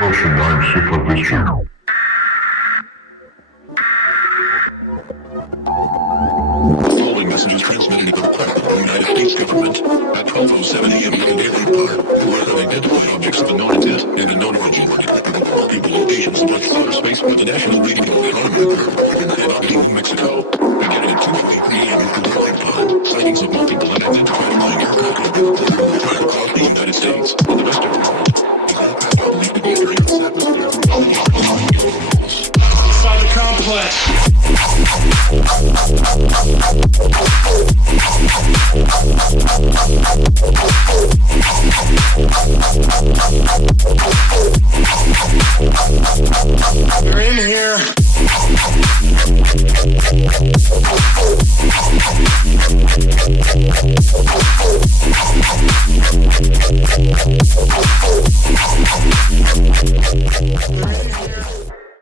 Ocean, I'm sick of this shit. Following messages transmitted at the request of the United States government at 12:07 a.m. London Daily Bar. Numerous unidentified objects of unknown intent and unknown origin were detected in multiple locations in outer space with the national radio astronomy observatory in Viking, New Mexico. Beginning at 2:43 a.m. Eastern Daylight Time, sightings of multiple unidentified flying aircraft have been reported across the United States and the rest of the world. These aircraft are believed to be entering Earth's atmosphere through inside the complex. You're in here. They're in here.